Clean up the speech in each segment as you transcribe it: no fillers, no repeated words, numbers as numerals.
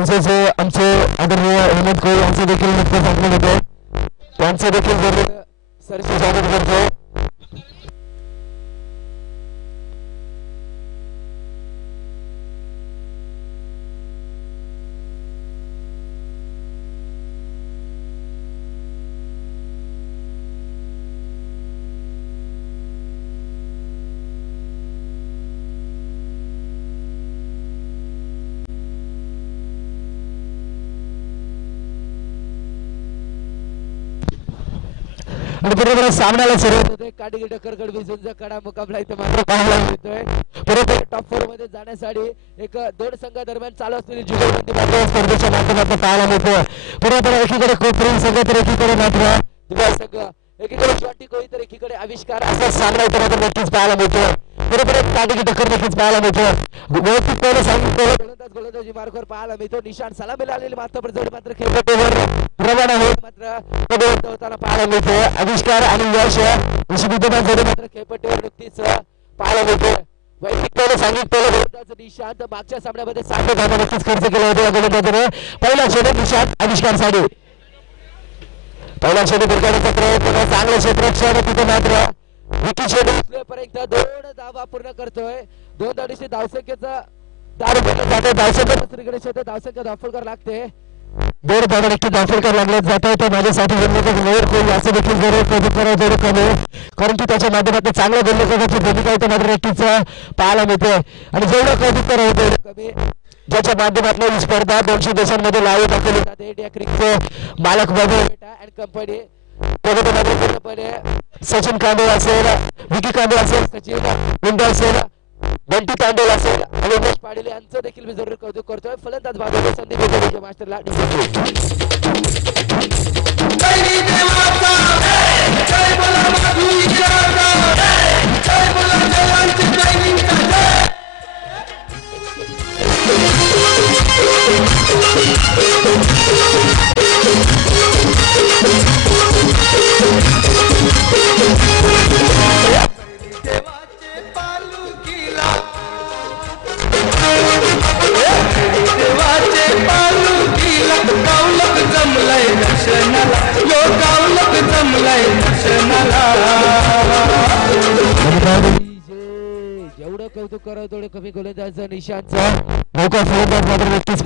तसेच आमचे आदरणीय हेमंत कोळी यांचे देखील नुकतं सांगण्यात होते त्यांचे देखील सरसे स्वागत करतो. आणि बरोबर सामन्याला सुरुवात होते. काडगी टक्कर विजूंचा कडा मुकाबला इथे मात्र पाहायला मिळतोय. बरोबर टॉप 4 मध्ये जाण्यासाठी एक दोन संघादरम्यान चालू असलेली जुगलबंदी मात्र स्पर्धेच्या माध्यमातून पाहायला मिळतोय. बरोबर एकीकडे कोपरी संघ तर एकीकडे मात्र दुबई संघ, एकीकडे जॉन्टी कोळी तर एकीकडे आविष्कार असा सामना इथे मात्र नक्कीच पाहायला मिळतोय. बरोबर एक काडगी टक्कर नक्कीच पाहायला मिळतोय. वैयक्तिक पहिले सांगितलं गोलंदाजी मार्गावर पाहायला मिळतो. निशाण सलामीला आलेली मात्र जोडी मात्र खेळपट्टीवर रवाना होत मात्र कधी होताना पाहायला मिळतो. आविष्कार आणि यश अशी विद्यमान जोडी मात्र खेळपट्टीवर नुकतीच पाहायला मिळतो. वैयक्तिक पहिले सांगितलं गोलंदाज निशांत मागच्या सामन्यामध्ये 60 धावा नक्कीच खर्च केला होता या गोलंदाजाने. पहिला षटक निशांत आविष्कार साठी पहिला षटक भिरकावण्याचा प्रयत्न, चांगलं क्षेत्ररक्षण तिथे मात्र विकी षटक उचलेपर्यंत 2 धावा पूर्ण करतोय. 2 धावांची धावसंख्येचा दारू भरला जाते. धावसंख्या दुसरीकडे शेतात धावसंख्या दाफलकर लागते. 2 धावा नक्की दाफलकर लागले जात आहे. तर माझ्यासाठी मेयर कोण याचं देखील जरूर कौतुक करावं थोडं कमी, कारण की त्याच्या माध्यमातून चांगल्या गोलंदाजाची भूमिका इथे मात्र नक्कीच पाहायला मिळते. आणि जेवढं कौतुक करावं तेवढं कमी, ज्याच्या माध्यमातून ही स्पर्धा 200 देशांमध्ये लाईव्ह दाखवली जाते. इंडिया क्रिकेटचे मालक बाबू अँड कंपनी पूर्णपणे सचिन कांबळे असेल, विकी कांबळे असेल, सचिन मुंडे असेल, बंटी तांडोल असेल आणि उमेश पाटील यांचं देखील मी जरूर कौतुक करतोय. फलंदाज बाजूला संदीप विजय मास्टरला जेवढं कौतुक करावं तेवढं कमी. गोलंदाज निशांतचा नौका फलंदाज मात्र नक्कीच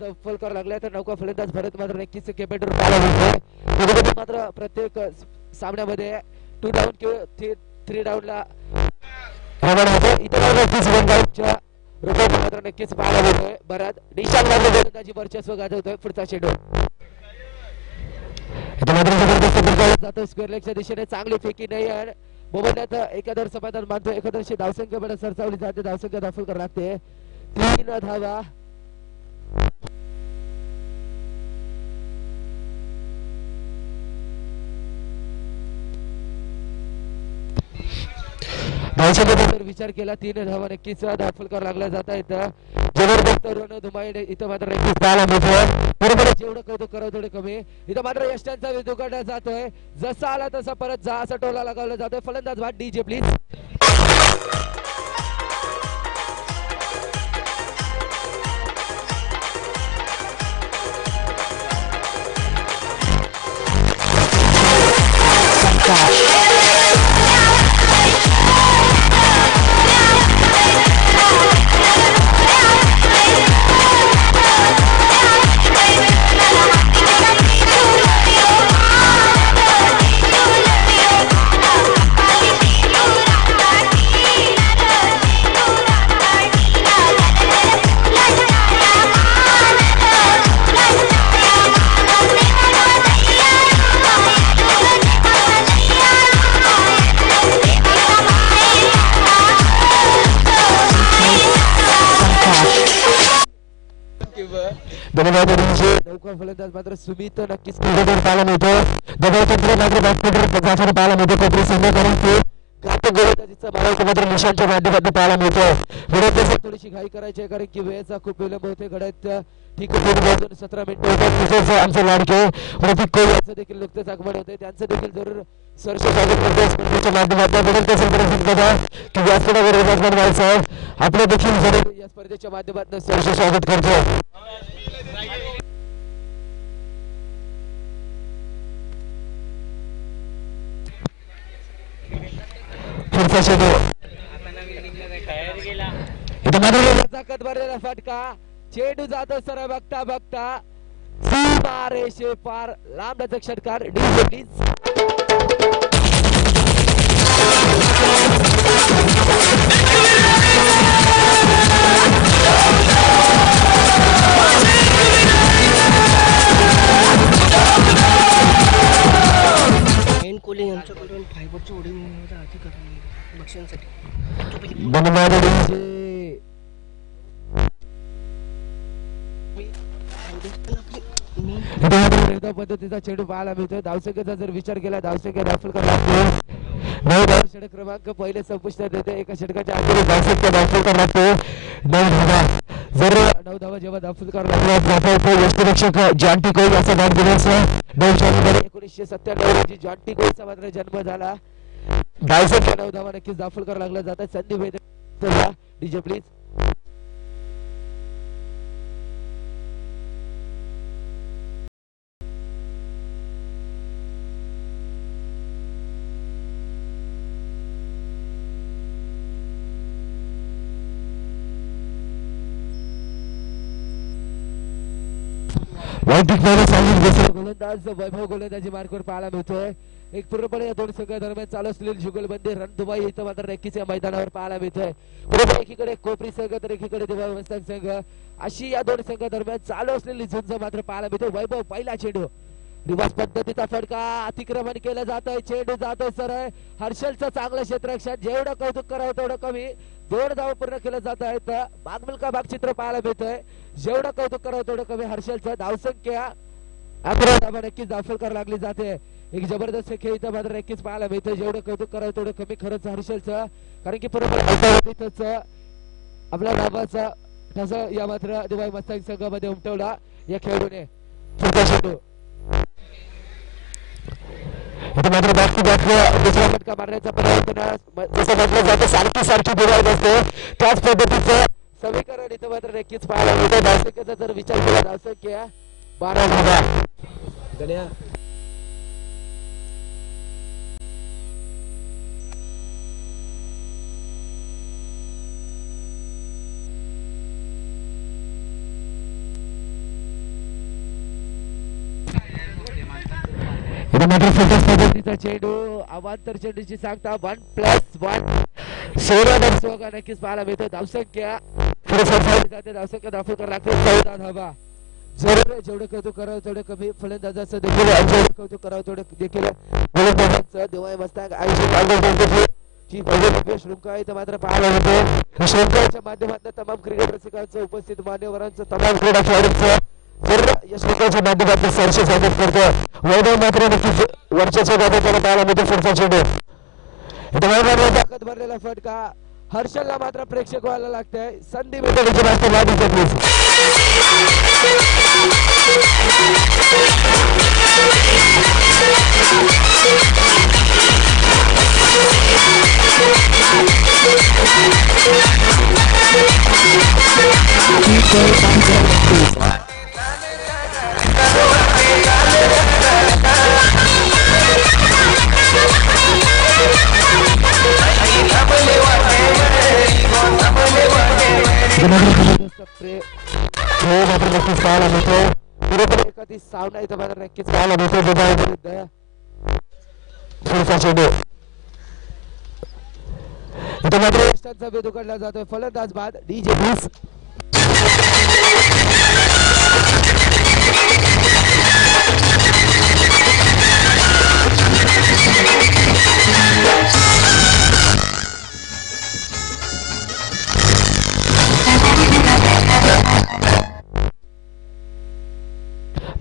दफलकर लागलाय. तर नौका फलंदाज भरत मात्र नक्कीच केपेटवर पाहायला मिळतोय. मात्र प्रत्येक सामन्यामध्ये 2 डाऊन किंवा 3 डाऊनला रवाना होतो. इतर नक्कीच 1 डाऊनच्या रूपात मात्र नक्कीच पाहायला मिळतोय. भरत निशांत मात्र गोलंदाजी वर्चस्व गाजवतोय. पुढचा शेड्यूल जातो स्क्वेअर लेगच्या दिशेने. चांगली फेकी नाही आहे. मोबदल्यात एकादर समाधान मानतो. एकादरशी धावसंख्या बडा सरसावली जाते. धावसंख्या दाफलकर लागते. 3 धावा. विचार केला 3 धावा नक्कीच दाफलकर लागला जात आहेत. जबरदस्त रन धुमाई इथं मात्र नक्कीच पाहायला मिळतोय. बरोबर जेवढं कौतुक करावं थोडे कमी. इथं मात्र यष्टांचा विद्यू काढला जातोय. जसा आला तसा परत जा असा टोला लगावला जातोय. फलंदाज भाट डीजे प्लीज. नौका फलंदाज मात्र सुमित नक्कीच पाहायला मिळतो. दबाव तंत्र मात्र बॅटफुटर पाहायला मिळतो. कोपरी संघ, कारण की घातक गोलंदाजीचा मारायचं मात्र निशांच्या माध्यमातून पाहायला मिळतोय. घड्याळात थोडीशी घाई करायची आहे कारण की वेळेचा खूप विलंब होते. घड्याळात ठीक आहे 17 मिनिटं होतात. आमचे लाडके प्रतीक कोहली यांचं देखील नुकतेच आगमन होते. त्यांचं देखील जरूर सरसे स्वागत करतो स्पर्धेच्या माध्यमातून. बदलते असेल बघा की व्यासपीठावर विराजमान व्हायचं आपलं देखील जरूर या स्पर्धेच्या माध्यमातून सरसे स्वागत करतो. ताकद भरलेला फटका चेंडू जातो सरळ बघता बघता सीमा रेषे पार लांबचा षटकार. DJ please. कोहली यांच्याकडून फायबरची उडी मिळवण्याचा अधिकार बक्षांसाठी पद्धतीचा चेंडू पाहायला मिळतोय. धावसंख्येचा जर विचार केला धावसंख्या दाखल करायला 9 धाव षटक क्रमांक पहिले संपुष्टात येते. एका षटकाच्या आधी धावसंख्या दाखल करायला लागते 9 धावा. जर 9 धावा जेव्हा दाखल करायला लागतात यष्टिरक्षक जॉन्टी कोहली असा नाव दिल्याचं 9 जानेवारी 1997 रोजी जॉन्टी कोहलीचा मात्र जन्म झाला. धावसंख्या 9 धावा नक्कीच दाखल करायला लागला जातात. संधी भेटला डीजे प्लीज. गोलंदाज वैभव गोलंदाजी मार्कवर पाहायला मिळतोय. एक पूर्णपणे या दोन संघादरम्यान चालू असलेली जुगलबंदी रणधुमाई इथं मात्र नक्कीच या मैदानावर पाहायला मिळतोय. पूर्णपणे एकीकडे कोपरी संघ तर एकीकडे दिवाळ मस्तान संघ अशी या दोन संघादरम्यान चालू असलेली झुंज मात्र पाहायला मिळतोय. वैभव पहिला चेंडू रिवाज पद्धतीचा फटका अतिक्रमण केलं जातोय. चेंडू जातोय सरळ हर्षलचं चांगलं क्षेत्ररक्षण. जेवढं कौतुक करावं तेवढं कमी. 2 धाव पूर्ण केलं जात आहेत. बागमुलका भाग चित्र पाहायला मिळतोय. जेवढं कौतुक करावं तेवढं कमी. हर्षलचं धावसंख्या 11 धावा नक्कीच दाखल करायला लागली जाते. एक जबरदस्त खेळ इथं मात्र नक्कीच पाहायला मिळतोय. जेवढं कौतुक करावं तेवढं कमी खरंच हर्षलचं कारण की पूर्ण आपल्या नावाचा ठसा या मात्र दिवाळी मस्तान संघामध्ये उमटवला या खेळाडूने. मात्र दुसरा फटका मारण्याचा प्रयत्न जसं म्हटलं जातं सारखी दिवाळी असते त्याच पद्धतीचं समीकरण इथं मात्र नक्कीच पाहायला मिळतं. धावसंख्येचा जर विचार केला धावसंख्या 12 धावा. पद्धतीचा चेंडू अवांतर चेंडूची सांगता 1+1 16 नक्कीच पाहायला मिळतो. धावसंख्या जाते. धावसंख्या दाखल करायला लागते 14 धावा. जरूर जेवढं कौतुक करावं तेवढं कमी. फलंदाजाचं देखील जेवढं कौतुक करावं तेवढं देखील गोलंदाजांचं दिवाळी मस्तान आयोजित शृंखला इथं मात्र पाहायला मिळतो. शृंखलेच्या माध्यमातून तमाम क्रिकेट रसिकांचं उपस्थित मान्यवरांचं तमाम क्रीडा खेळाडूंचं या शृंखलेच्या माध्यमातून सरसे स्वागत करतो. वैभव मात्र नक्कीच वर्चस्व गाजवताना पाहायला मिळतो. पुढचा चेंडू ताकद भरलेला फटका हर्षलला मात्र प्रेक्षक व्हायला लागतंय. संधी मिळते. मात्र नक्कीच पाहायला मिळतो. बरोबर एखादी सामना इथं मात्र नक्कीच पाहायला मिळतो. दुबई विरुद्ध पुढचा चेंडू इथं मात्र यष्टांचा भेद उघडला जातोय. फलंदाज बाद डीजे प्लीज.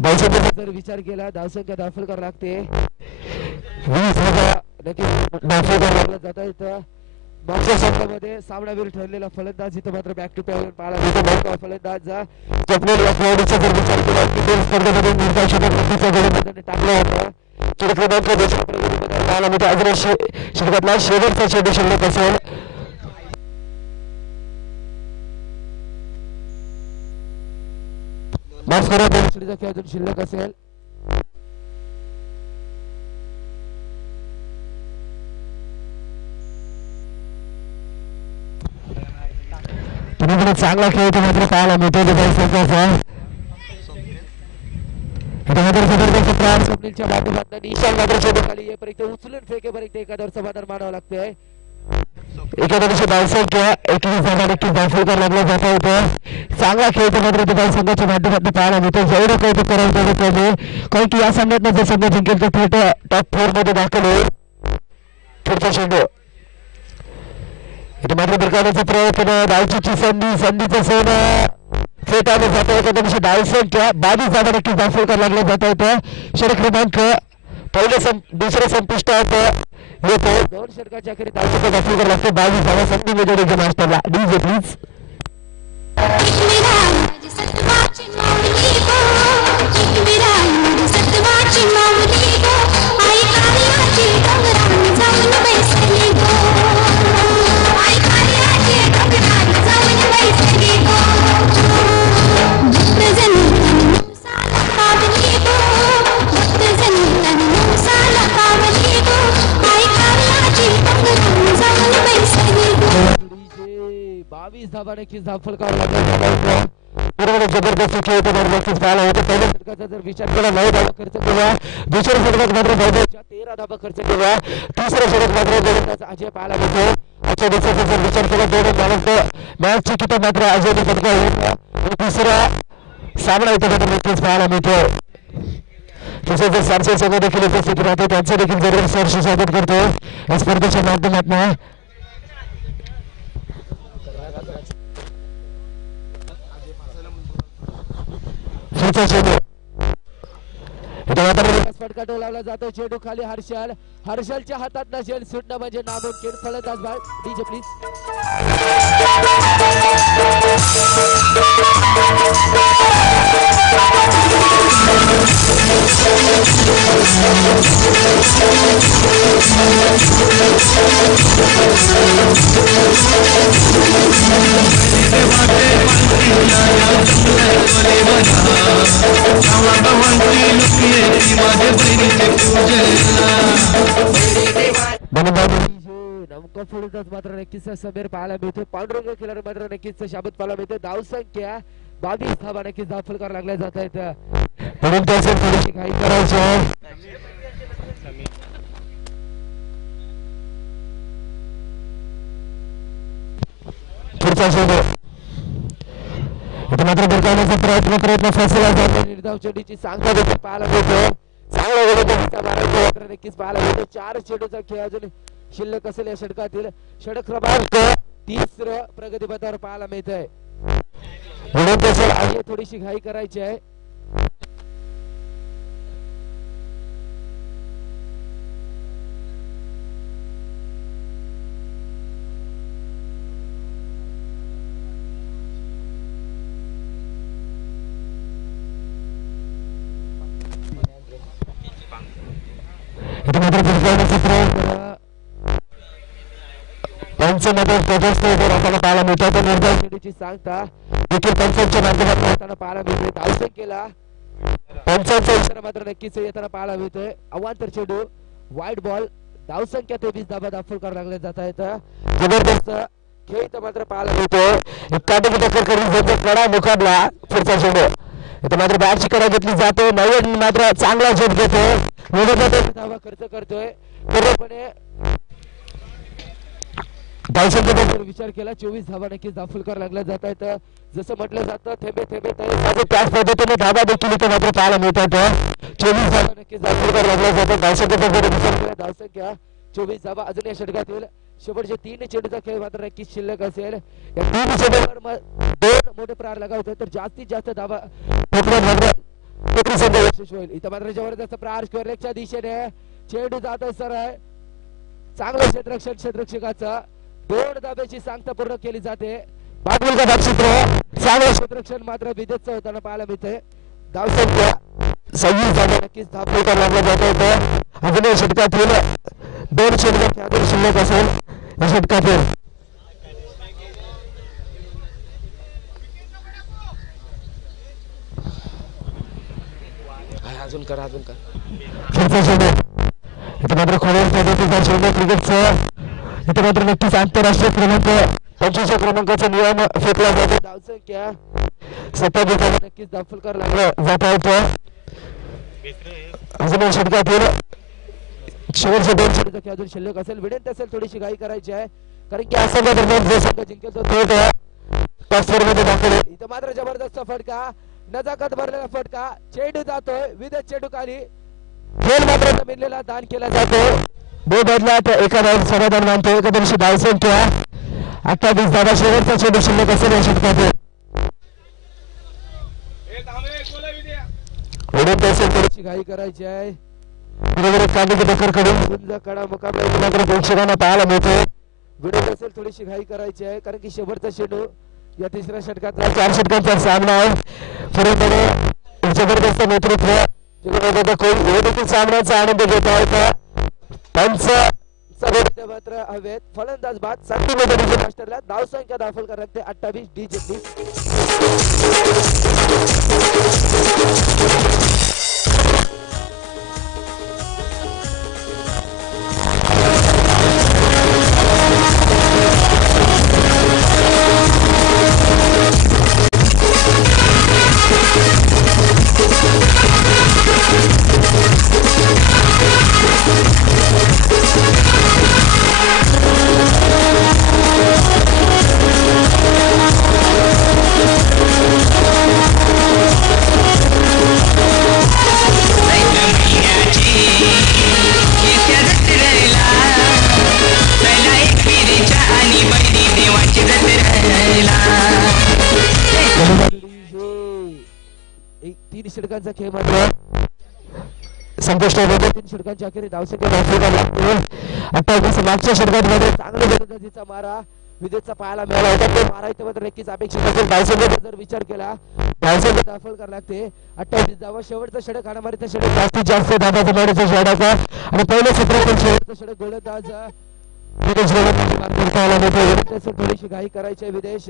धावसंख्येचा जर विचार केला धावसंख्या दाखल करावी लागते 20 धावा नक्कीच डाफेकर लागला जाता इथं मागच्या संघामध्ये सामनावीर ठरलेला फलंदाज इथं मात्र बॅक टू पॅव्हलियन पाहायला मिळतो. बहुधा फलंदाज स्वप्नील या खेळाडूचा जर विचार केला की तो स्पर्धेमध्ये निर्धार षटक नक्कीच गडीमध्ये टाकलं होतं. चेंडू क्रमांक 2 प्रगतीमध्ये पाहायला मिळतो. अजून षटकातला शेवटचा चेंडू शिल्लक असेल. माफ करा, 2 चेंडूचा खेळ अजून शिल्लक असेल. चांगला खेळ मात्र पाहायला मिळतो. स्वप्नीलच्या माध्यमातून निशाल मात्र चेंडू खाली येईपर्यंत उचलून फेकेपर्यंत एखाद्यावर समाधान मानावं लागतंय. एखाद्या धावसंख्या 21 धावफलकार लागला जाता होतं. चांगला खेळ मात्र दुबई संघाच्या माध्यमातून पाहायला मिळतो. जेवढं कौतुक करावं तेवढं कमी, कारण की या सामन्यात जर संघ जिंकेल तर थेट टॉप 4 मध्ये दाखल होईल. पुढचा चेंडू इथे मात्र बिरकावण्याचा प्रयत्न, धावचीची संधीचं सोनं फेटाळलं जातं. एखाद्या धावसंख्या 22 धावा नक्कीच धावफलकार लागला जाता होतं. षटक क्रमांक दुसऱ्या संपुष्टात येतो. 2 षटकाच्या अखेरीस धावसंख्या धावफलकार लागतो. 22 धावा संधी मिळतो मास्टरला. DJ please. धावफलकार लागला. जबरदस्त खेळ पाहायला होतं. पहिल्या षटकाचा जर विचार केला 9 धावा खर्च केला. दुसऱ्या षटकात मात्र 13 धावा खर्च केला. तिसऱ्या षटक मात्र गोलंदाज अजय पाहायला मिळतो. आजच्या दिवसाचा जर विचार केला 2 मॅचची किती मात्र अजयने पटकावली. तिसरा सामना इथे मात्र नक्कीच पाहायला मिळतो. तसेच जर सारसे संघ देखील उपस्थित राहतो त्यांचं देखील जरूर सहर्ष स्वागत करतो या स्पर्धेच्या माध्यमातून. फटका लावला जातो. चेंडू खाली हर्षलच्या हातात नसेल सुटणं म्हणजे नामुमकिन. फलंदाज बाळ डीजे प्लीज. मात्र नक्कीच समीर पाहायला मिळतो. पांडुरंग खेळाडू मात्र नक्कीच शाबत पाहायला मिळतो. धावसंख्या 22 धावा नक्कीच धावफलकार लागला जात आहेत. म्हणून त्याचं थोडीशी काही करायचं. पुढचा चेंडू इथे मात्र बिरकावण्याचा प्रयत्न फसला जातो. निर्धाव चेंडूची सांगता देखील पाहायला मिळतो. चांगला गोलंदाजीचा मारायचा मात्र नक्कीच पाहायला मिळतो. 4 चेंडूचा खेळ अजून शिल्लक असेल या षटकातील. षटक क्रमांक 30 प्रगतीपथावर पाहायला मिळत आहे. म्हणून थोडीशी घाई करायची आहे. इथे मात्र बिरकावण्याचा प्रयत्न पाहायला मिळतात. निर्धाव चेंडूची सांगता देखील पंचांच्या माध्यमातून होताना पाहायला मिळते. धावसंख्येला 5चा इशारा मात्र नक्कीच येताना पाहायला मिळतोय. अवांतर चेंडू वाईट बॉल. धावसंख्या 23 धावा धावफलकार लागले जात आहेत. जबरदस्त खेळ इथं मात्र पाहायला मिळतोय. काटेकी टक्कर करून कडा मुकाबला. पुढचा चेंडू इथं मात्र बॅटची कडा घेतली जाते. नवीन मात्र चांगला झेप घेतोय. धावा खर्च करतोय. पूर्णपणे धावसंख्येचा विचार केला 24 धावा नक्कीच धावफलकार लागला जात आहेत. जसं म्हटलं जातं थेंबे थेंबे तळे त्याच पद्धतीने धावा देखील इथे मात्र पाहायला मिळतात. 24 धावा नक्कीच धावफलकार लागला जातो. धावसंख्येचा जर विचार केला धावसंख्या 24 धावा. अजून या षटकातील शेवटचे 3 चेंडूचा खेळ मात्र नक्कीच शिल्लक असेल. या 3 चेंडूवर 2 मोठे प्रहार लगावतोय तर जास्तीत जास्त धावा संघ यशस्वी होईल. इथं मात्र जबरदस्त प्रहार स्क्वेअर लेगच्या दिशेने चेंडू जातोय सरळ चांगलं क्षेत्ररक्षकाचं 2 धाब्याची सांगता पूर्ण केली जाते. बागुलका धावक्षेत्र चांगलं क्षेत्ररक्षण मात्र विदेशचं होताना पाहायला मिळते. धावसंख्या 26 धाब्या नक्कीच धावफलकार लागला जात होतं. अजूनही षटकातील 2 षटक खेळाडू शिल्लक असेल या षटकातील. अजून कर इथे मात्र खोल पद्धतीचा चेंडू क्रिकेटचं इथे मात्र नक्कीच आंतरराष्ट्रीय क्रमांक 25 क्रमांकाचा नियम फेकला जातो. धावसंख्या 27 नक्कीच धावफलकार लागला जात होतं. अजून षटकातील शेवटचे 2 षटक खेळाडू शिल्लक असेल. विनंती असेल थोडीशी घाई करायची आहे कारण की असं दरम्यान जो संघ जिंकेल तो टॉप 4 मध्ये दाखल होईल. इथं मात्र जबरदस्त फटका नजाकत भरलेला फटका चेंडू जातोय विदेश चेंडू खाली खेळ मात्र जमिनीला दान केला जातो. 2 बदलात एका धाव समाधान मानतो. एकादशी धावसंख्या 28 धावा शेवटचा चेंडू शिल्लक असेल या षटकात. थोडीशी घाई करायची आहे. बरोबर कडा मुकाबला मात्र प्रेक्षकांना पाहायला मिळतोय. विडत असेल थोडीशी घाई करायची आहे कारण की शेवटचा चेंडू या 3ऱ्या षटकातला 4 षटकांचा सामना आहे. पूर्णपणे जबरदस्त नेतृत्व देखील सामन्याचा आनंद घेत आहेत. मात्र हवेत फलंदाज बाद संधी मास्टरला धावसंख्या दाखल करते 28 डीजे. षटकांचा खेळ मात्र संपुष्ट 3 षटकांच्या अखेरी धावसंख्या दाखवावी लागते. 28 मागच्या षटकांमध्ये चांगल्या पद्धतीचा मारा विदेशचा पाहायला मिळाला होता. तो मारा इथे मात्र नक्कीच अपेक्षित असेल. धावसंख्येचा जर विचार केला धावसंख्या दाखल करावी लागते 28 धावा. शेवटचा षटक हाणामारीचा षटक जास्तीत जास्त धावाचा मारायचा षटकाचा आणि पहिल्या क्षेत्रातील शेवटचा षटक गोलंदाज विदेश गोलंदाजी थोडीशी घाई करायची आहे. विदेश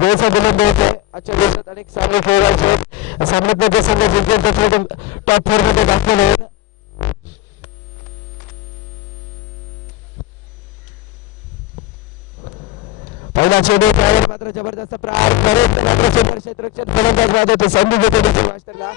वेळचा विलंब होतोय. आजच्या दिवसात अनेक सामने खेळायचे सामन्यात संघ जिंकेल तर टॉप 4 मध्ये दाखल होईल. पहिला चेंडू त्यावर मात्र जबरदस्त प्रहार करत मात्र क्षेत्ररक्षण फलंदाज बाद होते. संधी घेतो मास्टरला.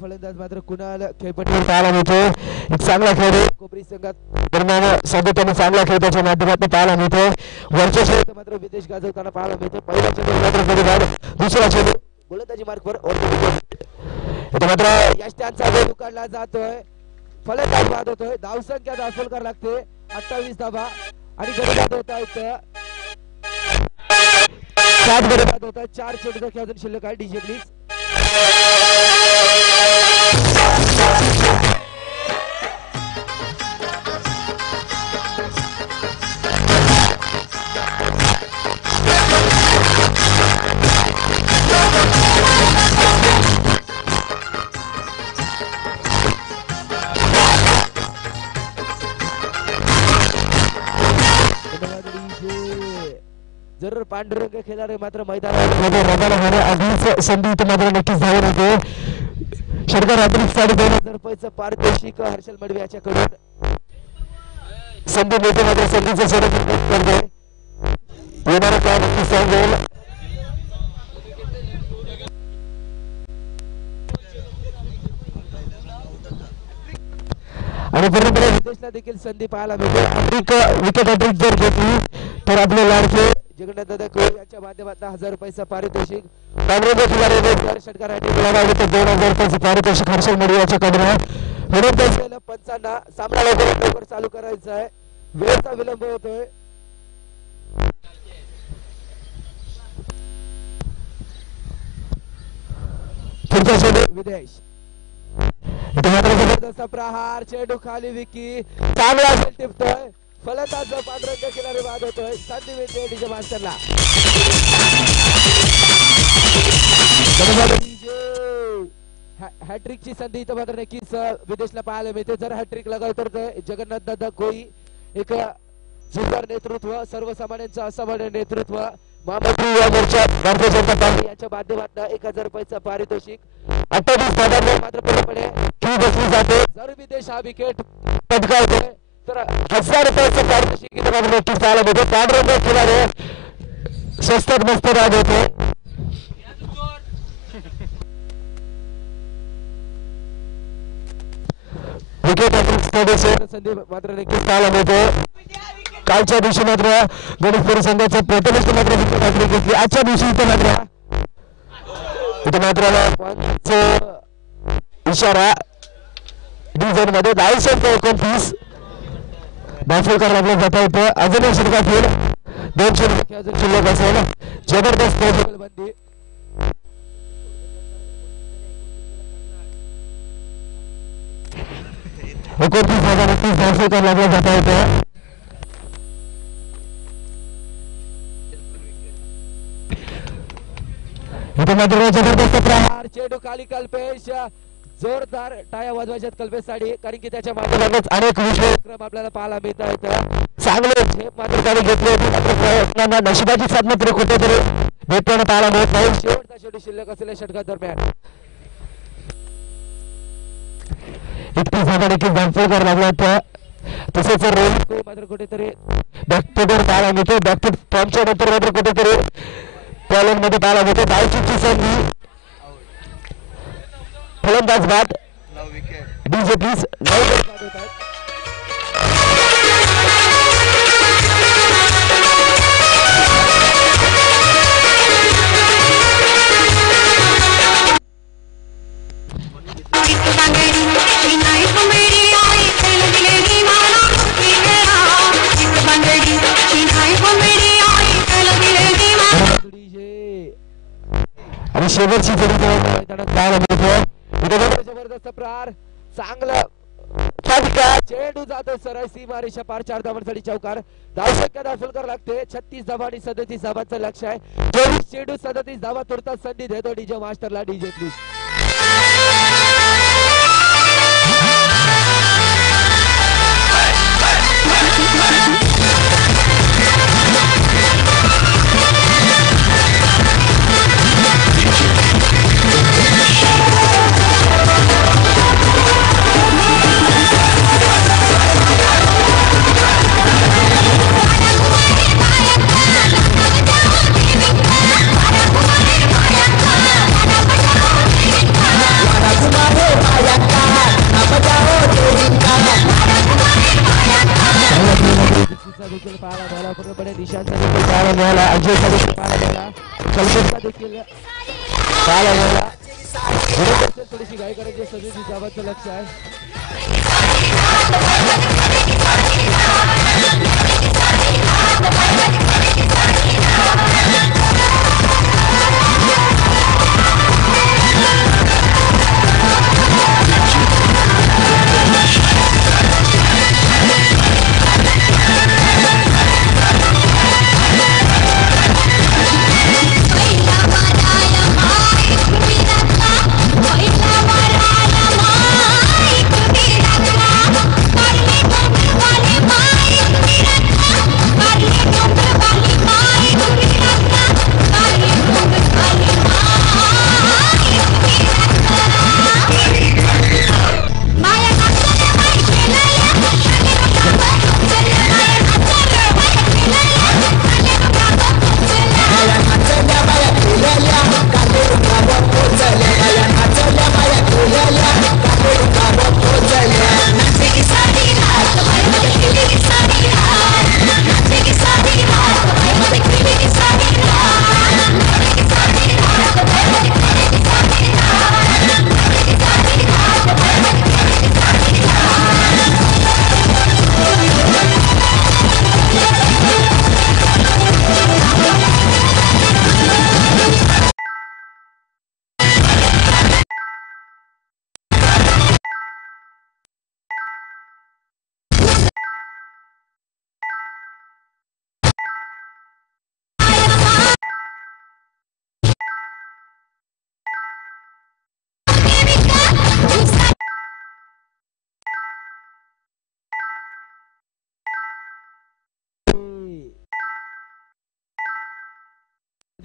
फलंदाज मात्र कुणाल खेळपट्टीवर पाहायला मिळतो. एक चांगला खेळाडू कोपरी संघात दरम्यान सातत्याने चांगला खेळ त्याच्या माध्यमातून पाहायला मिळतो. वरच्या खेळात मात्र विदेश गाजवताना पाहायला मिळतो. पहिला चेंडू मात्र गडीबाद दुसरा चेंडू गोलंदाजी मार्कवर इथे मात्र या स्टँडचा वेळ काढला जातोय. फलंदाज बाद होतोय. धावसंख्या दाखल करावी लागते 28 धावा आणि गडीबाद होता इथं 7 गडीबाद होता. 4 चेंडू खेळाडू शिल्लक आहे. DJ please. जर पांडुरंग खेळणारे मात्र मैदानामध्ये रवाना होण्याआधीच संधी मात्र नक्कीच धावून होते. षटकार अतिरिक्त 2,500 रुपयाचं पारितोषिक हर्षल मडवी याच्याकडून संधी मिळते. मात्र संधीचं स्वरूप करते येणारा काळ नक्कीच सांगेल. आणि पूर्णपणे विदेशला देखील संधी पाहायला मिळते. अधिक विकेट हॅट्रिक जर घेतली तर आपले लाडके जगन्नाथ दादा कोळी यांच्या माध्यमातून 1000 रुपयाचं पारितोषिक, षटकारासाठी मिळाला तर 2000 रुपयाचं पारितोषिक हर्षल मोडी याच्याकडून म्हणून असलेल्या पंचांना सामना लवकर चालू करायचा आहे. वेळेचा विलंब होतोय. पुढचा चेंडू विदेश, इथे मात्र जबरदस्त प्रहार, चेंडू खाली विकी, चांगला असेल टिपतोय, फलंदाज पांढरंग किनारी बाद होतोय. संधी मिळते डीजे मास्टरला. हॅट्रिकची संधी इथं मात्र नक्कीच विदेशला पाहायला मिळते. जर हॅट्रिक लगाव तर जगन्नाथ दादा कोळी एक जोरदार नेतृत्व, सर्वसामान्यांचं असामान्य नेतृत्व, महामंत्री या मोर्चात भारतीय जनता पार्टी यांच्या माध्यमातून 1000 रुपयाचं पारितोषिक 28 धावांवर मात्र पूर्णपणे खेळ बसली जाते. जर विदेश हा विकेट पटकावतोय तर 1000 रुपयाचं पारितोषिक इथं मात्र नक्कीच पाहायला मिळते. पांढरंग खिलाडी स्वस्तात मस्त राग होते. विकेट संधी मात्र नक्कीच पाहायला मिळते. कालच्या दिवशी मात्र गणेशपुरी संघाचं प्रथमच मात्र विकेट हॅट्रिक घेतली. आजच्या दिवशी इथं मात्र इशारा डिझाईन मध्ये 29 दाखल लागलं जाता येतं. अजून एक षटकात येईल, 2 षटक अजून शिल्लक असेल. जबरदस्त बंदी, 29,030 दाखल लागलं जाता येतं. इथे मात्र जबरदस्त प्रहार, चेंडू खाली कल्पेश, जोरदार टाळ्या वाजवायच्यात कल्पेशसाठी, कारण की त्याच्या माध्यमातून अनेक विश्वविक्रम आपल्याला पाहायला मिळत आहेत. चांगले झेप मात्र त्याने घेतली होती, मात्र प्रयत्नांना नशिबाची साथ मात्र कुठेतरी भेटताना पाहायला मिळत नाही. शेवटचा शेवटी शिल्लक असलेल्या षटकात दरम्यान इतकी जागा देखील दाखल लागला होता. तसेच रोहित मात्र कुठेतरी बॅकफुटवर पाहायला मिळतो. बॅकफुट फॉर्मच्या नंतर मात्र कुठेतरी कॉलम मध्ये पाहायला मिळतो. डायचीची संधी, फलंदाज बाद, डीजे प्लीज आणि शेवटची जरी पाहायला मिळतो. जबरदस्त प्रहार, चांगला फटका, चेंडू जातो सरळ सीमारेषा पार, 4 धावांसाठी चौकार. धावसंख्या दाखल लागते 36 धावा आणि 37 धावांचं लक्ष आहे. 24 चेंडू 37 धावा तुर्तास संधी देतो डीजे मास्टरला. DJ please. देखील पाहायला मिळाला, पूर्णपणे निशांचा देखील पाहायला मिळाला, अजयचा देखील पाहायला मिळाला, कल्पेशचा देखील पाहायला मिळाला. थोडीशी घाई करायची, सगळी जाबाचं लक्ष आहे.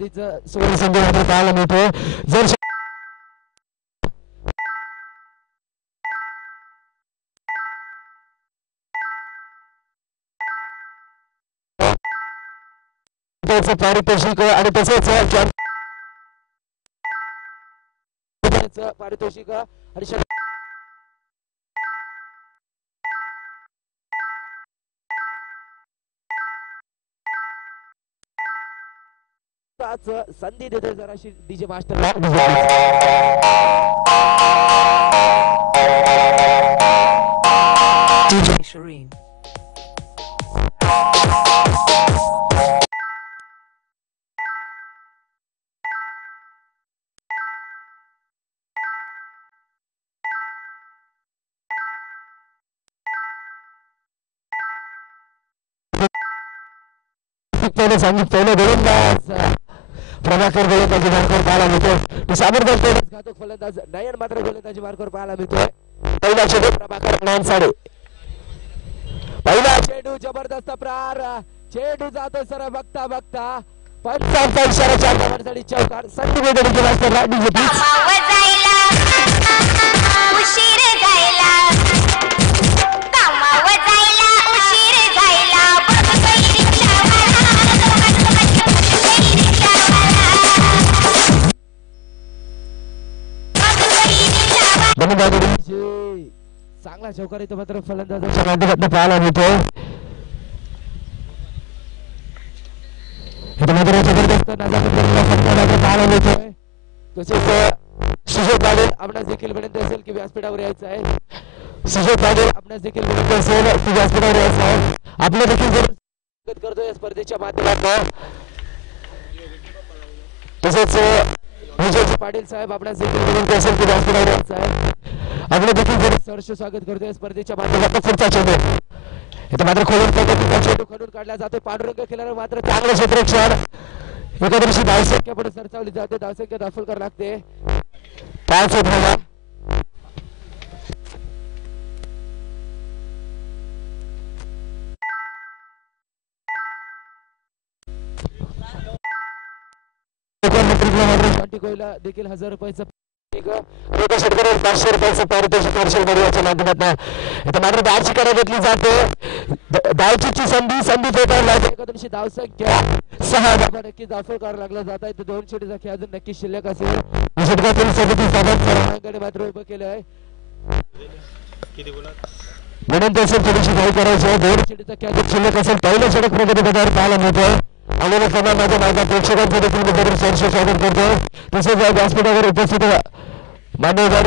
सुवर्ण संधी मात्र पाहायला मिळतो. जर पारितोषिक आणि तसेच पारितोषिक आणि संधी देते जराशी डीजे मास्टरला. DJ Shireen. सांगितलं गोलंदाज प्रभाकर गोलंदाजी मार्गावर पाहायला मिळतो. सामोर घातक फलंदाज नयन मात्र गोलंदाजी मार्गावर पाहायला मिळतोय. पहिला चेंडू प्रभाकर नानसाडे. पहिला चेंडू जबरदस्त प्रहार. चेंडू जातो सर बघता बघता पंचांचा इशारा चार धावांसाठी चौकार. संधी वेगळी मास्टरला डीजे चांगला चौकार इथं मात्र फलंदाजाच्या माध्यमातून पाहायला मिळतो. इथं मात्र जबरदस्त पाहायला मिळतोय. तसेच सुजय पाटील आपणास देखील विनंती असेल की व्यासपीठावर यायचं आहे. सुजय पाटील आपणास देखील विनंती असेल की व्यासपीठावर यायचं आहे. आपलं देखील स्वागत करतोय या स्पर्धेच्या माध्यमातून. तसेच विजय पाटील साहेब आपणास देखील विनंती असेल की व्यासपीठावर यायचं आहे. आपलं देखील सहर्ष स्वागत करतोय स्पर्धेच्या माध्यमातून. पुढचा चेंडू इथं मात्र खोलून पद्धतीचा चेंडू खडून काढला जातो. पांडुरंग खेळणार मात्र चांगलं क्षेत्ररक्षण. एका दिवशी धावसंख्या पुढे सरसावली जाते. धावसंख्या दाखल करावी लागते. 5 धावा. देखील 1000 रुपयाचं 500 रुपयाचं पारितोषिक पार्सल मीडियाच्या माध्यमातून इथं मात्र धावची करा घेतली जाते. धावची संधी फेटायला एका दिवशी धावसंख्या 6 धावा नक्की दाखल करावं लागला जात आहे. 2 षटकाचा खेळ अजून नक्की शिल्लक असेल. षटकातील 37 धावांकडे मात्र उभं केलं आहे. विनंती असेल थोडीशी धाव करायची. 2 षटकाचा खेळ अजून शिल्लक असेल. पहिलं षटक प्रगती पदावर पाहायला मिळतोय. आलेल्या सगळ्या माझ्या मार्गात प्रेक्षकांचं देखील सहर्ष स्वागत करतो. तसेच व्यासपीठावर उपस्थित मान्यवर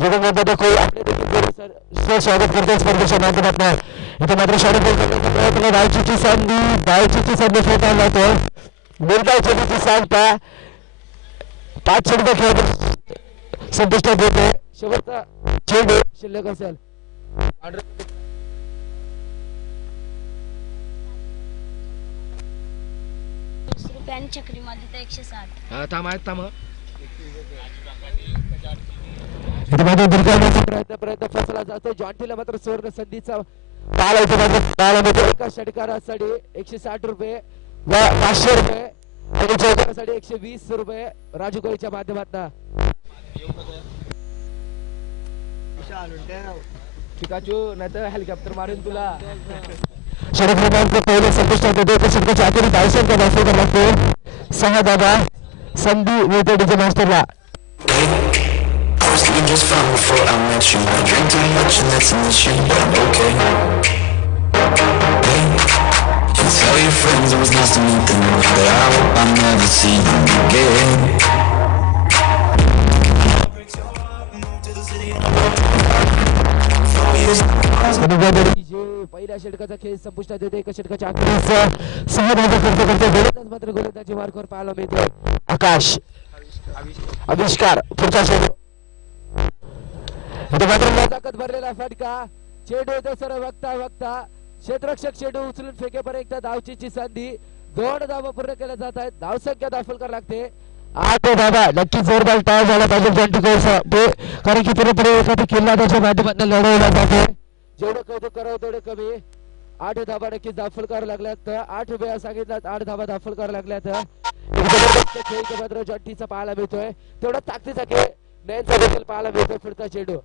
जगन्नाथ कोळी आपले देखील स्वागत करतो स्पर्धेच्या माध्यमातून. इथे मात्र प्रयत्न धावचीची संधी फेटायला जातो. निर्धाव चेंडूची सांगता 5 षटक खेळ संपुष्टात येते. शेवटचा चेंडू शिल्लक असेल. चक्रीमध्ये 160. प्रयत्न फसला जातो. जॉन्टीला मात्र सुवर्ण संधीचा पाला इथे मात्र पाहायला मिळतो. एका षटकारासाठी 160 रुपये व 500 रुपये आणि चौकारासाठी 120 रुपये राजू कोळीच्या माध्यमातून. पिकाचू नाही तर हेलिकॉप्टर मारून तुला. षटक क्रमांक पहिले संपुष्टात येते. षटकाच्या आखरी धावसंख्या दाखल करावी लागते. 6 धावा संधी मिळते DJ मास्टरला. I was sleeping just fine before I met you. I drink too much and that's an issue, but I'm okay. Hey, and tell your friends it was nice to meet them, but I hope I never see them again. पहिल्या षटकाचा खेळ संपुष्टात येते. एका षटकाच्या आखरीस 6 धावा करते मात्र गोलंदाजी मार्गावर पाहायला मिळते. आकाश आविष्कार पुढचा चेंडू इथे मात्र नजाकत भरलेला फटका. चेंडू येतो सर बघता क्षेत्ररक्षक चेंडू उचलून फेकेपर्यंत धावचीची संधी. 2 धावा पूर्ण केल्या जात आहेत. धावसंख्या दाखल करावी लागते. 8 धावा नक्की जोरदार टाळ झाला पाहिजे जॉन्टी कारण की पुरेपूर एखादी किल्ला त्याच्या माध्यमातून लढवला जाते. जेवढं कौतुक करावं तेवढं कमी. 8 धाबा नक्कीच दाखल करावं लागल्यात. 8 रुपये सांगितलं, 8 धाबा दाखल करावं लागल्यात. एक जबरदस्त खेळ इथं मात्र जॉन्टीचा पाहायला मिळतोय. तेवढा ताकदीचा खेळ नयनचा देखील पाहायला मिळतोय. पुढचा चेंडू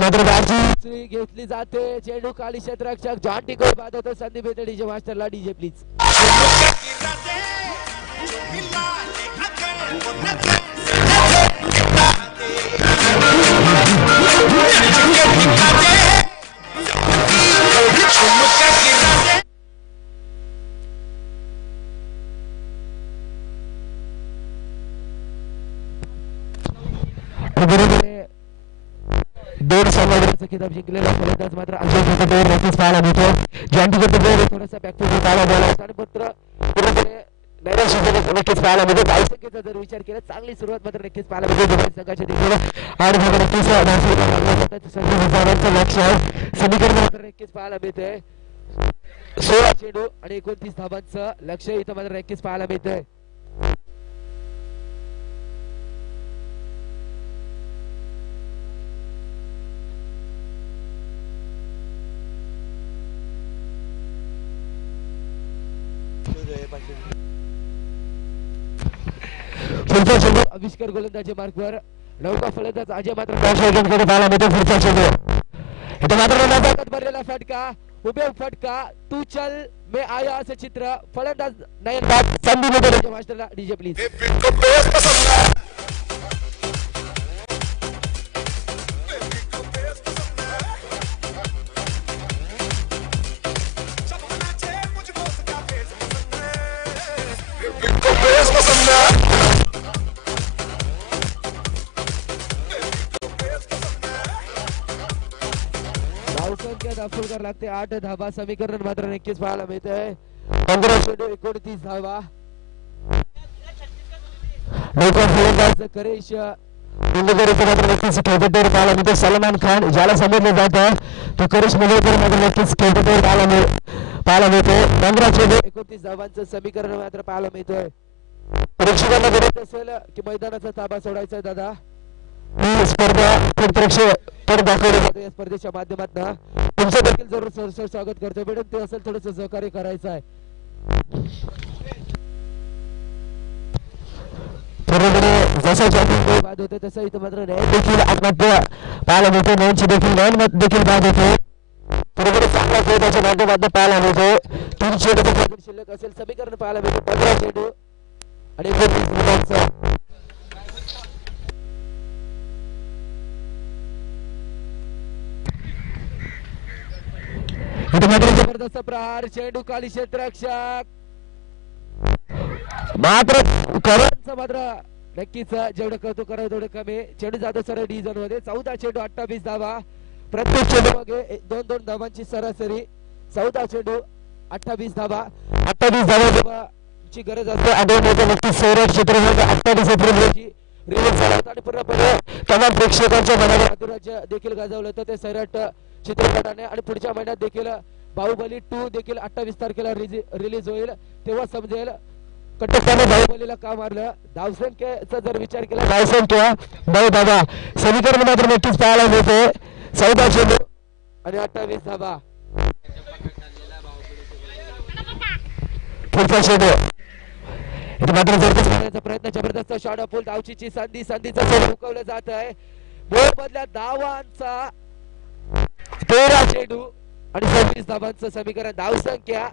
मात्र बाजी घेतली जाते. चेंडू काळी क्षेत्ररक्षक जॉन्टी कडे बाद होतो. संधी मिळते डीजे मास्टरला. DJ please. दोन संघाचा किताब जिंकलेला फलंदाज मात्र अजय कडे नक्कीच पाहायला मिळतो. जॉन्टी कडे थोडासा बॅकफुट पाहायला मिळाला आणि मात्र पूर्णपणे नैराश्य नक्कीच पाहायला मिळतो. धावसंख्येचा जर विचार केला चांगली सुरुवात मात्र नक्कीच पाहायला मिळते. दोन्ही संघाच्या देखील 8 धावा नक्कीच लक्ष आहे. समीकरण मात्र नक्कीच पाहायला मिळते. 16 चेंडू आणि 29 धावांचं लक्ष इथं मात्र नक्कीच पाहायला मिळतंय. पुढचा चेंडू आविष्कार गोलंदाजी मार्कवर. नौका फलंदाज अजय मात्र कडे पाहायला मिळतो. पुढचा चेंडू इथं मात्र नजाकत भरलेला फटका. उभे फटका. तू चल मे आया असं चित्र. फलंदाज नयन बाद. संधी मिळते मास्टरला. DJ please. दाखल करावं लागते. 8 धाबा समीकरण मात्र नक्कीच पाहायला मिळतंय. 15 चेंडू 29 धावा. करेश नक्कीच खेळपट्टीवर पाहायला मिळतो. सलमान खान ज्याला समजलं जातं तो करेश मुंबईकर मात्र नक्कीच खेळपट्टीवर पाहायला मिळतो. 15 चेंडू 29 धावांचं समीकरण मात्र पाहायला मिळतोय. प्रेक्षकांना गरज असेल की मैदानाचा ताबा सोडायचा दादा. ही स्पर्धा प्रेक्षक दाखवली जाते या स्पर्धेच्या माध्यमातून. तुमचं देखील जरूर सरसर स्वागत करतो मॅडम. ते असेल थोडंसं सहकार्य करायचं आहे. जसं जॉन्टी बाद होते तसं इथं मात्र नयन देखील आत्महत्या पाहायला मिळते. नयनची देखील नयन देखील बाद होते. बरोबर चांगला खेळ त्याच्या माध्यमातून पाहायला मिळतो. 3 चेंडू शिल्लक असेल. समीकरण पाहायला मिळते. 15 चेंडू आणि 29 धावांचं. जबरदस्त प्रहार. चेंडू काळी क्षेत्ररक्षक मात्र करणचं मात्र नक्कीच जेवढं कौतुक करावं तेवढं कमी. चेंडू जातो सरळ डी झोन मध्ये. 14 चेंडू 28 धावा. प्रत्येक चेंडू मागे 2-2 धावांची सरासरी. 14 चेंडू 28 धावा. 28 धावाची गरज असते. आढळण्याचं नक्कीच सौरभ क्षेत्रमध्ये 28 एप्रिलची रिलीज झाला होता आणि पूर्णपणे तमाम प्रेक्षकांच्या मनावर आदुराज्य देखील गाजवलं होतं ते सैराट चित्रपटाने. आणि पुढच्या महिन्यात देखील बाहुबली 2 देखील 28 तारखेला रिलीज होईल. तेव्हा समजेल कटकपणे बाहुबलीला का मारलं. धावसंख्येचा जर विचार केला धावसंख्या भाऊ दादा समीकरण मात्र नक्कीच पाहायला मिळते. 14 चेंडू आणि 28 धावा. पुढचा चेंडू मात्र जबरदस्त करण्याचा प्रयत्न. जबरदस्त शॉट अपूल धावचीची संधीचं चेंडू हुकवलं जात आहे. बदल्या धावांचा 13 चेंडू आणि 26 धावांचं समीकरण. धावसंख्या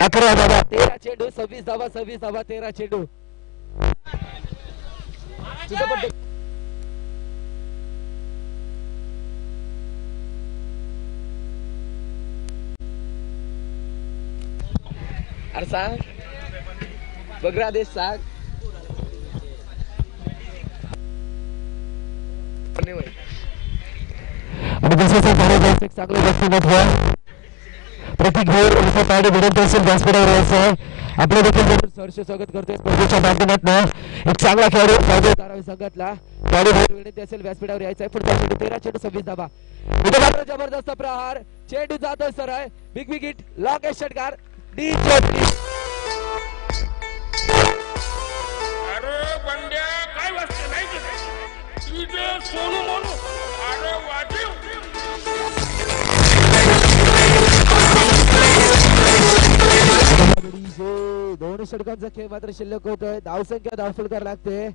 11 धावा. 13 चेंडू 26 धावा. 26 धावा 13 चेंडू. अरे सांग बघ आदेश सांग. चांगलं व्यक्तिमत्व प्रतीक भोर पाडी भिडंत असेल व्यासपीठावर यायचं. आपलं देखील जरूर सहर्ष स्वागत करतोय स्पर्धेच्या माध्यमातून. एक चांगला खेळाडू धारावी संघातला पाडी भोर विनंती असेल व्यासपीठावर यायचं आहे. पुढचा चेंडू 13 चेंडू 26 धावा. इथे मात्र जबरदस्त प्रहार. चेंडू जातोय सरळ. बिग बिग हिट लॉंग षटकार. DJ please. अरे बंड्या काय वाजते नाही तुझे सोनू म्हणू. अरे वाजव दोन षटकांचा खेळ मात्र शिल्लक होतोय. धावसंख्या धावफलकार लागते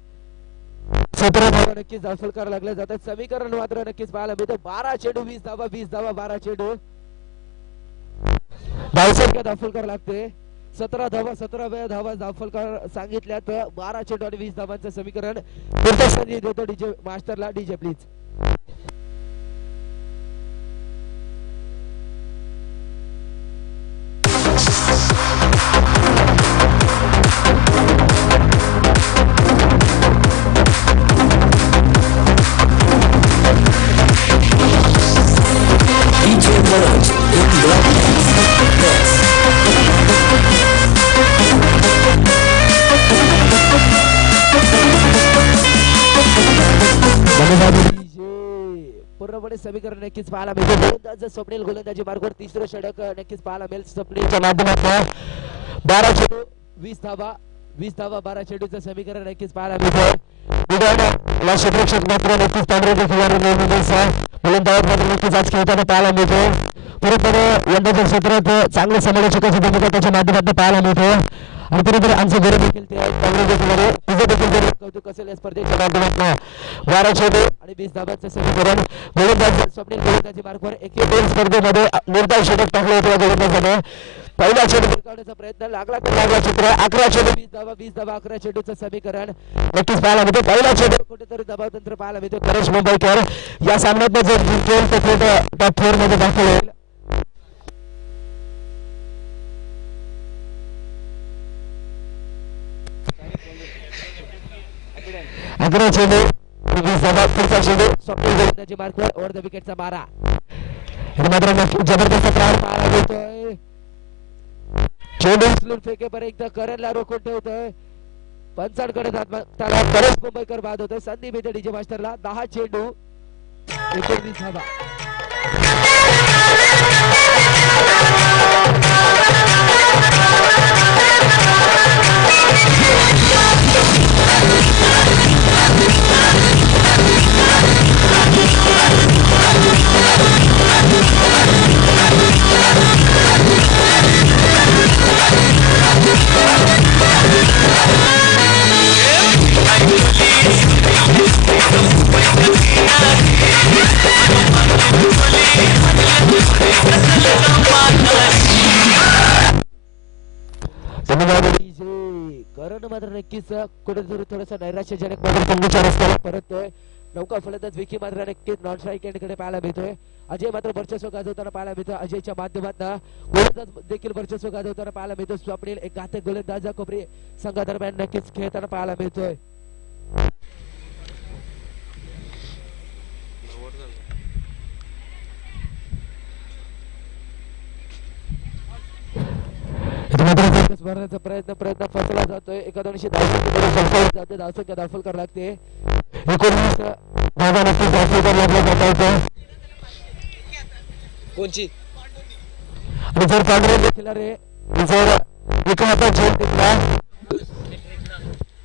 17 धावा नक्कीच धावफलकार लागले जातात. समीकरण मात्र नक्कीच पाहायला मिळते 12 चेंडू 20 धावा 20 धावा 12 चेंडू धावसंख्या धावफलकार लागते 17 धावा 17 वेळा धावा धावफलकार सांगितल्या तर 12 चेंडू आणि 20 धावांचं समीकरण पुढच्या संधी देतो डीजे मास्टरला. DJ please. पूर्णपणे समीकरण नक्कीच पाहायला मिळते. गोलंदाज स्वप्नील गोलंदाजी मार्गावर तिसरं षटक नक्कीच पाहायला मिळेल स्वप्नीलच्या माध्यमातून. 12 चेंडू 20 धावा 20 धावा 12 चेंडूचं समीकरण नक्कीच पाहायला मिळते. या क्षेत्ररक्षक मात्र नक्कीच तांबरेचे खिलाडी गोलंदाज मात्र नक्कीच आज खेळताना पाहायला मिळतो. पूर्णपणे यंदाच्या क्षेत्रात चांगल्या समालोचकाची भूमिका त्याच्या माध्यमातून पाहायला मिळते. आणि बरोबर आमचं घर देखील ते काँग्रेस खिलाडी तुझं देखील जर कौतुक असेल या स्पर्धेच्या माध्यमातून. 12 चेंडू आणि 20 धावांचं समीकरण. गोलंदाज स्वप्नील गोलंदाजी मार्गावर 1-2 स्पर्धेमध्ये निर्धाव षटक टाकलं होतं गोलंदाजाने. पहिला चेंडू भिरकावण्याचा प्रयत्न लागला तर लागला चित्र. 11 चेंडू 20 धावा 20 धावा 11 चेंडूचं समीकरण नक्कीच पाहायला मिळते. पहिला चेंडू कुठेतरी दबाव तंत्र पाहायला मिळतो. परेश मुंबईकर या सामन्यात जर जिंकेल तर थेट टॉप 4 मध्ये दाखल होईल. अकरा चेंडू 20 धावा पुढचा चेंडू स्वप्नील गोलंदाजी मार्गावर ओव्हर द विकेटचा मारा. मात्र नक्की जबरदस्त प्रहार पाहायला मिळतोय. चेंडू उचलून फेकेपर्यंत करणला रोखून ठेवतोय. पंचांकडे त्याला परेश मुंबईकर बाद होतोय. संधी मिळते डीजे मास्टरला. 10 चेंडू 19 धावा. करण मात्र नक्कीच कुठेतरी थोडंसं नैराश्यजनक मात्र पंगूच्या रस्त्याला परततोय. नौका फलंदाज विकी मात्र नक्कीच नॉन स्ट्राईक एंडकडे पाहायला मिळतोय. अजय मात्र वर्चस्व गाजवताना पाहायला मिळतोय. अजयच्या माध्यमातून गोलंदाज देखील वर्चस्व गाजवताना पाहायला मिळतो. स्वप्नील एक घातक गोलंदाज कोपरी संघादरम्यान नक्कीच खेळताना पाहायला मिळतोय. प्रयत्न फसला जातोय. एका दोनशे धावसंख्या दाखल लागते. 19 धावा नक्कीच दाखल लागला जात कोणची. आणि जर काँग्रेस खिलाडी जर विक्रमाचा झेल टिकला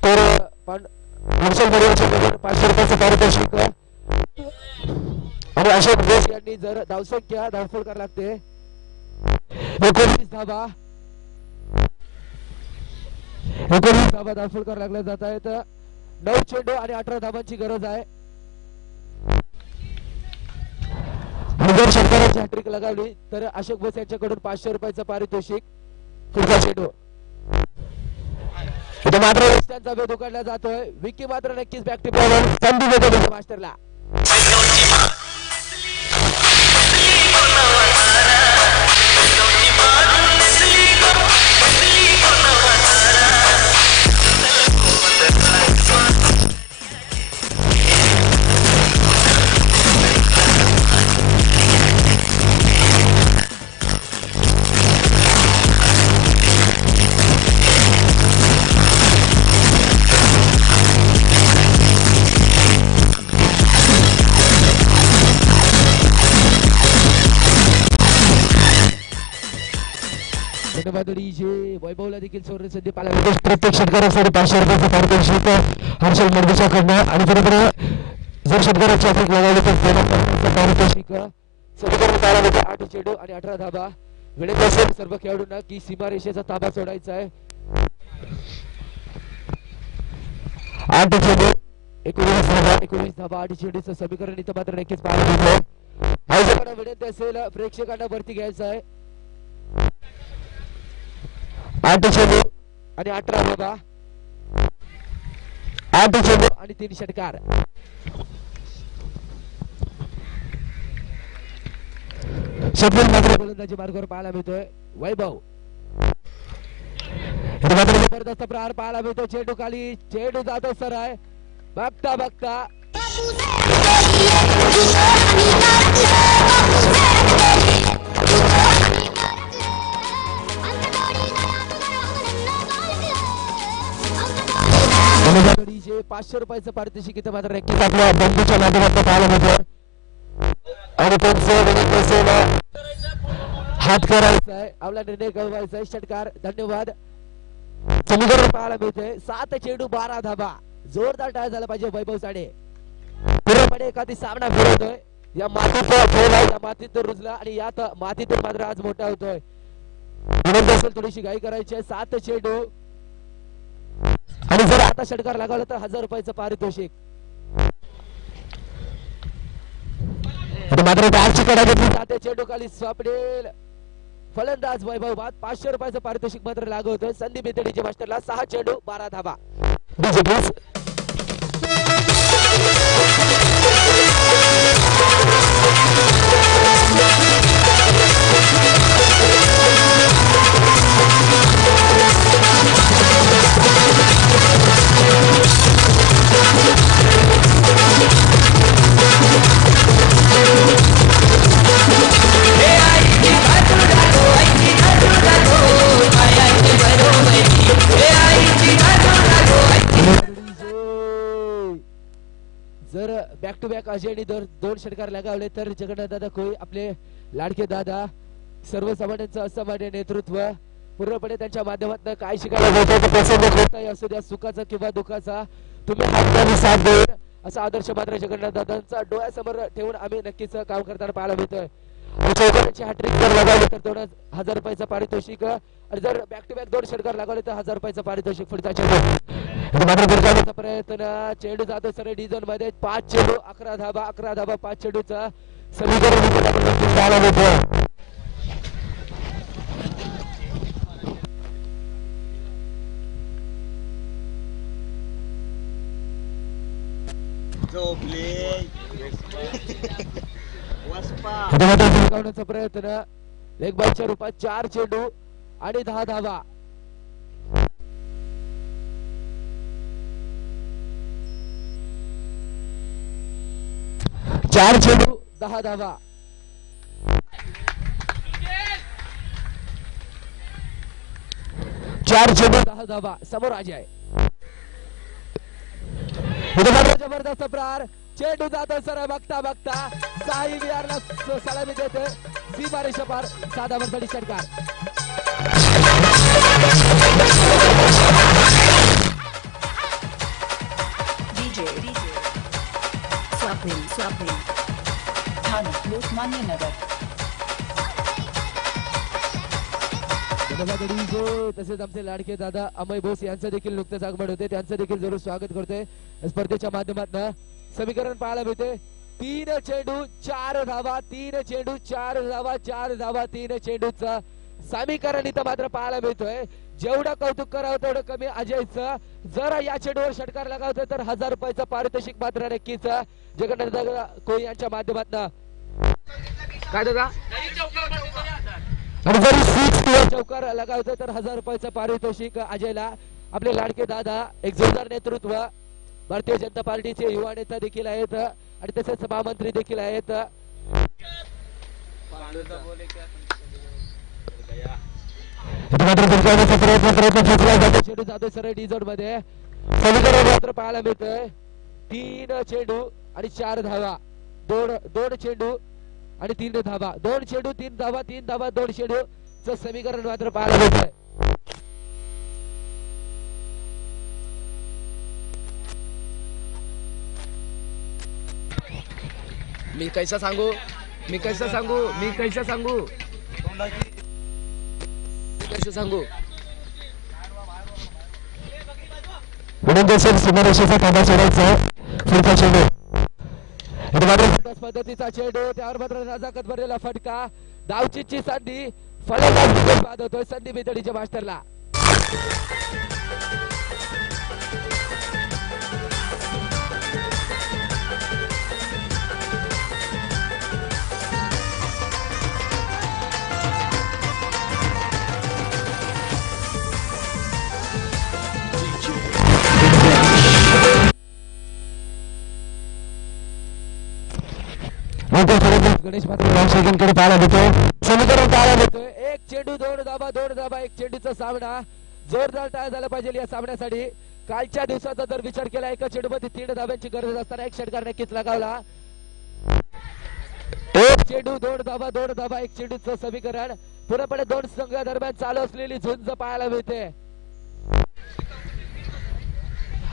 तर हर्षल बडीवाच्या 500 रुपयाचं पारितोषिक. आणि अशोक घोष यांनी जर धावसंख्या धावफलकार लागते 19 धावा 19 धावा दाखल लागल्या जात आहेत. 9 चेंडू आणि 18 धावांची गरज आहे. आणि जर षटकाराची हॅट्रिक लगावली तर अशोक बोस यांच्याकडून 500 रुपयाचं पारितोषिक. पुढचा चेंडू इथे मात्र रस्त्यांचा वेध उघडला जातोय. विकी मात्र नक्कीच बॅक टू बॉल संधी देतो मास्टरला. वैभवला देखील सोडण्याची संधी पाहायला मिळते. प्रत्येक षटकारासाठी 500 रुपयाचं पारितोषिक हर्षल मडगीच्याकडनं. आणि बरोबर जर षटकाराची हॅट्रिक लगावली तर पारितोषिक समीकरण पाहायला मिळते. 8 चेंडू आणि 18 धावा. वेळेत असेल सर्व खेळाडूंना की सीमारेषेचा ताबा सोडायचा आहे. 8 चेंडू 19 धावा 8 चेंडूचं समीकरण इथं मात्र नक्कीच पाहायला मिळतं. आयोजकांना विनंती असेल प्रेक्षकांना वरती घ्यायचं आहे. 8 चेंडू आणि 18 धावा 8 चेंडू आणि 3 षटकार. षटकार मात्र गोलंदाजी मार्गावर पाहायला मिळतोय. वैभव इथे मात्र जबरदस्त प्रहार पाहायला मिळतो. चेंडू खाली चेंडू जातो सर आहे बघता बघता गडीचे 500 रुपयाचं पारितोषिक इथं मात्र नक्कीच आपल्या बंधूच्या माध्यमातून पाहायला मिळतं आणि त्यांचं विनंती असेल हात करायचा आहे. आपला निर्णय कळवायचा आहे. षटकार धन्यवाद. समीकरण पाहायला मिळतोय 7 चेंडू 12 धावा. जोरदार टाळ झाला पाहिजे वैभव साडे. पूर्णपणे एखादी सामना फिरवतोय. या मातीत खेळला या मातीत रुजला आणि यात मातीतून मात्र आज मोठा होतोय. विनंती असेल थोडीशी घाई करायची आहे. 7 चेंडू आणि जर आता षटकार लागवला तर 1000 रुपयाचं पारितोषिक. मात्र आजची कडा घेतली 7 चेंडू खाली स्वप्नेल फलंदाज वैभव बाद 500 रुपयाचं पारितोषिक मात्र लागू होतं. संदीप बेतडीच्या मास्टरला 6 चेंडू 12 धावा. डीजे प्लीज जर बॅक टू बॅक अजयने 2 षटकार लगावले तर जगन्नाथ दादा कोळी आपले लाडके दादा सर्वसामान्यांचं असामान्य नेतृत्व पूर्णपणे त्यांच्या माध्यमातून काय शिकायला मिळतं. प्रसंग असू द्या सुखाचा किंवा दुःखाचा तुम्ही हाताने साथ देऊन असा आदर्श मात्र जगन्नाथ दादांचा डोळ्यासमोर ठेवून आम्ही नक्कीच काम करताना पाहायला मिळतोय. चौकांची हॅट्रिक जर लगावली तर तेवढं 1000 रुपयाचं पारितोषिक आणि जर बॅक टू बॅक 2 षटकार लगावले तर 1000 रुपयाचं पारितोषिक. पुढचा चेंडू प्रयत्न चेंडू जातो सर डी झोन मध्ये 5 चेंडू 11 धावा 5 चेंडूचा समीकरण प्रयत्न लेग बायच्या रूपात 4 चेंडू आणि 10 धावा. 4 चेंडू 10 धावा. 4 चेंडू 10 धावा. समोर अजय जबरदस्त प्रहार चेंडू जातो सर बघता बघता साई विहारला सलामी देते. सीमारेषा पार 7 धावांसाठी षटकार. तसेच आमचे लाडके दादा अमय बोस यांचं देखील नुकतंच आगमन होते. त्यांचं देखील जरूर स्वागत करतोय स्पर्धेच्या माध्यमातून. समीकरण पाहायला मिळते 3 चेंडू 4 धावा 3 चेंडू 4 धावा 4 धावा 3 चेंडूचं समीकरण इथं मात्र पाहायला मिळतोय. जेवढं कौतुक करावं तेवढं कमी अजयचं. जर या चेंडूवर षटकार लगावतो तर 1000 रुपयाचं पारितोषिक मात्र नक्कीच जगन्नाथ दादा कोळी यांच्या माध्यमातून. काय दादा आणि जरी 6 किंवा चौकार लगावतो तर 1000 रुपयाचं पारितोषिक अजयला. आपले लाडके दादा एक जोरदार नेतृत्व भारतीय जनता पार्टीचे युवा नेता देखील आहेत आणि तसेच महामंत्री देखील आहेत. चेंडू जातो सरळ डी झोन मध्ये. समीकरण मात्र पाहायला मिळतंय 3 चेंडू आणि 4 धावा. 2 चेंडू आणि 3 धावा. 2 चेंडू 3 धावा 3 धावा 2 चेंडू च समीकरण मात्र पाहायला मिळतंय. मी कैसा सांगू कैसा सांगू विनंती असेल सीमारेषेचा ताबा सोडायचा आहे. पुढचा चेंडू इथे मात्र पद्धतीचा चेंडू त्यावर मात्र नजाकत भरलेला फटका धावचीची संधी फलंदाज बाद होतोय संधी बिदडीच्या मास्टरला. गणेश मात्र कडे पाहायला देतो. समीकरण पाहायला देतो. एक चेंडू दोन धाबा एक चेंडूचा सामना जोरदार टाळ झाला पाहिजे या सामन्यासाठी. कालच्या दिवसाचा जर विचार केला एका चेंडूमध्ये 3 धाब्यांची गरज असताना एक षटकार नक्कीच लगावला. एक चेंडू दोन धाबा एक चेंडूचं समीकरण पूर्णपणे 2 संघादरम्यान चालू असलेली झुंज पाहायला मिळते.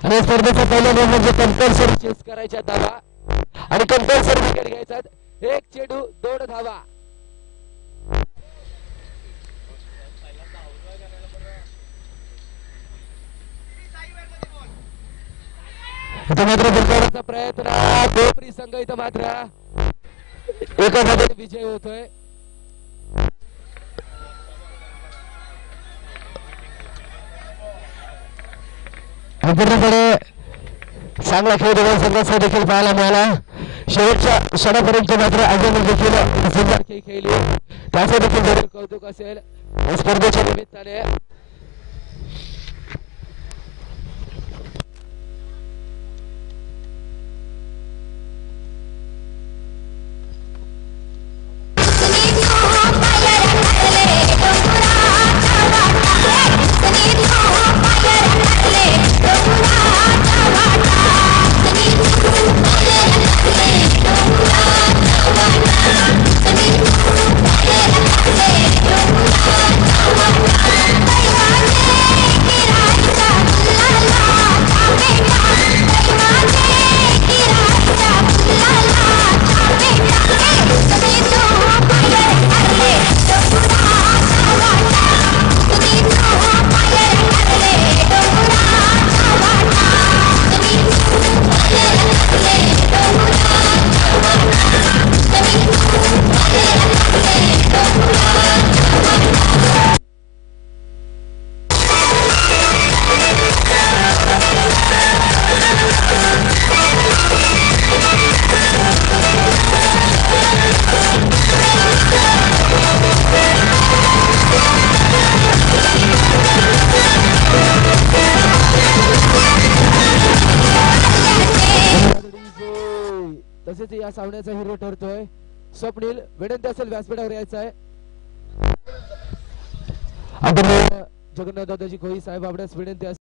आणि स्पर्धेचा पहिला नियम म्हणजे कंपल्सरी चेस करायच्या धावा आणि कंपल्सरी विकेट घ्यायचा. एक चेंडू 2 धावा. इथे मात्र जिंकण्याचा प्रयत्न कोपरी संघ इथं मात्र एका धावेने विजय होतोय. पूर्णपणे चांगला खेळ दोघां संघाचा देखील पाहायला मिळाला. शेवटच्या क्षणापर्यंत मात्र अजून देखील सुंदर खेळ खेळली त्याचं देखील जरूर कौतुक असेल स्पर्धेच्या निमित्ताने. तसेच या सामन्याचा हिरो ठरतोय स्वप्नील. विनंती असेल व्यासपीठावर यायचं आहे. जगन्नाथ दादाजी खोई साहेब आपल्यास विनंती